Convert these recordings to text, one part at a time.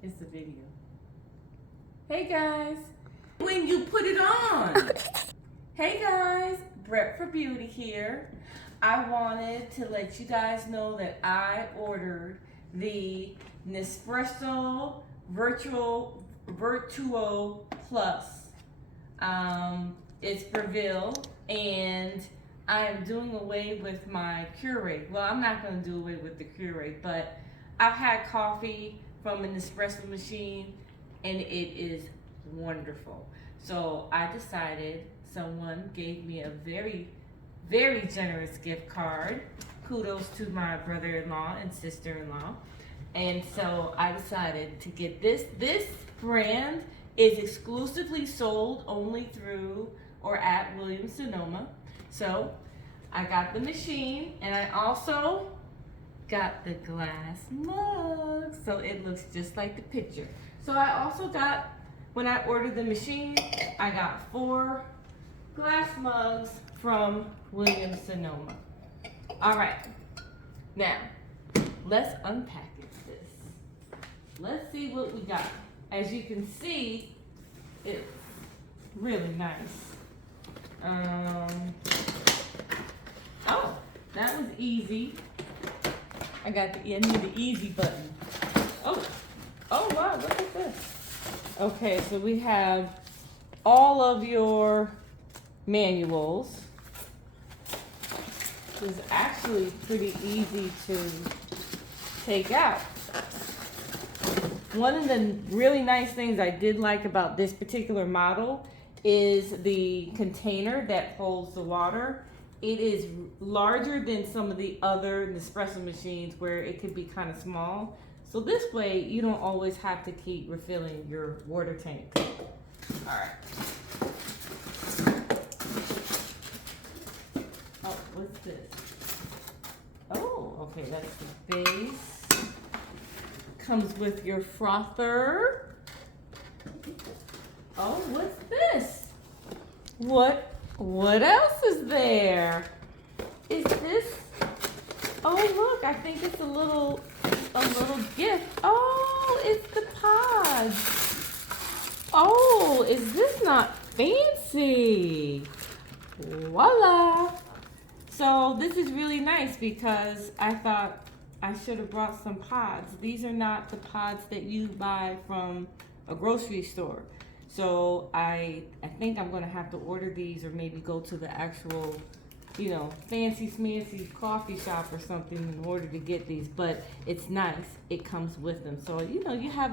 It's a video. Hey guys, when you put it on. Hey guys, Brett for Beauty here. I wanted to let you guys know that I ordered the Nespresso Vertuo Plus. It's Brazil, and I am doing away with my Keurig. Well, I'm not going to do away with the Keurig, but I've had coffee from an espresso machine, and it is wonderful. So I decided, someone gave me a very, very generous gift card. Kudos to my brother-in-law and sister-in-law. And so I decided to get this. This brand is exclusively sold only through or at Williams-Sonoma. So I got the machine, and I also got the glass mug, so it looks just like the picture. So I also got, when I ordered the machine, I got 4 glass mugs from Williams-Sonoma. All right, now let's unpackage this. Let's see what we got. As you can see, it's really nice. Oh, that was easy. I need the easy button. Oh wow, look at this. Okay, so we have all of your manuals. This is actually pretty easy to take out. One of the really nice things I did like about this particular model is the container that holds the water. It is larger than some of the other Nespresso machines where it could be kind of small. So this way you don't always have to keep refilling your water tank. All right. Oh, what's this? Oh, okay, that's the base. Comes with your frother. Oh, what's this? What else is there? Is this? Oh, look, I think it's a little gift. Oh, it's the pods. Oh, is this not fancy? Voila. So this is really nice because I thought I should have brought some pods. These are not the pods that you buy from a grocery store. So I think I'm gonna have to order these, or maybe go to the actual, fancy smancy coffee shop or something in order to get these. But it's nice, it comes with them. So you have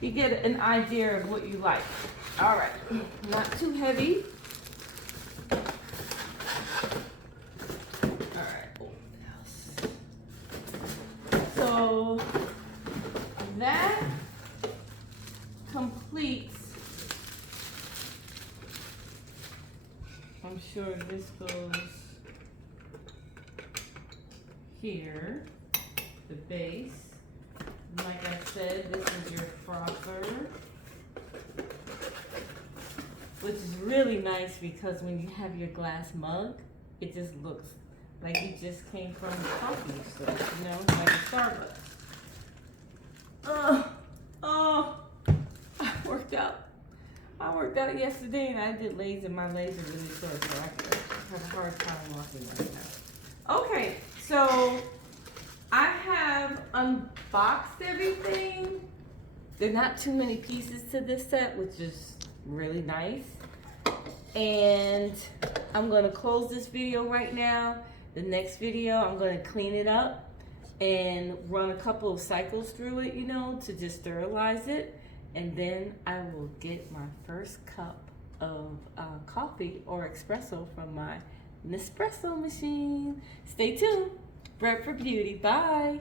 you get an idea of what you like. All right, not too heavy. All right, so that completes. I'm sure this goes here, the base. Like I said, this is your frother, which is really nice because when you have your glass mug, it just looks like you just came from the coffee store, like a Starbucks. I worked out yesterday, and I did my legs are really sore, so I have a hard time walking right now. Okay, so I have unboxed everything. There are not too many pieces to this set, which is really nice. And I'm gonna close this video right now. The next video, I'm gonna clean it up and run a couple of cycles through it, to just sterilize it. And then I will get my first cup of coffee or espresso from my Nespresso machine. Stay tuned. Brett for Beauty. Bye.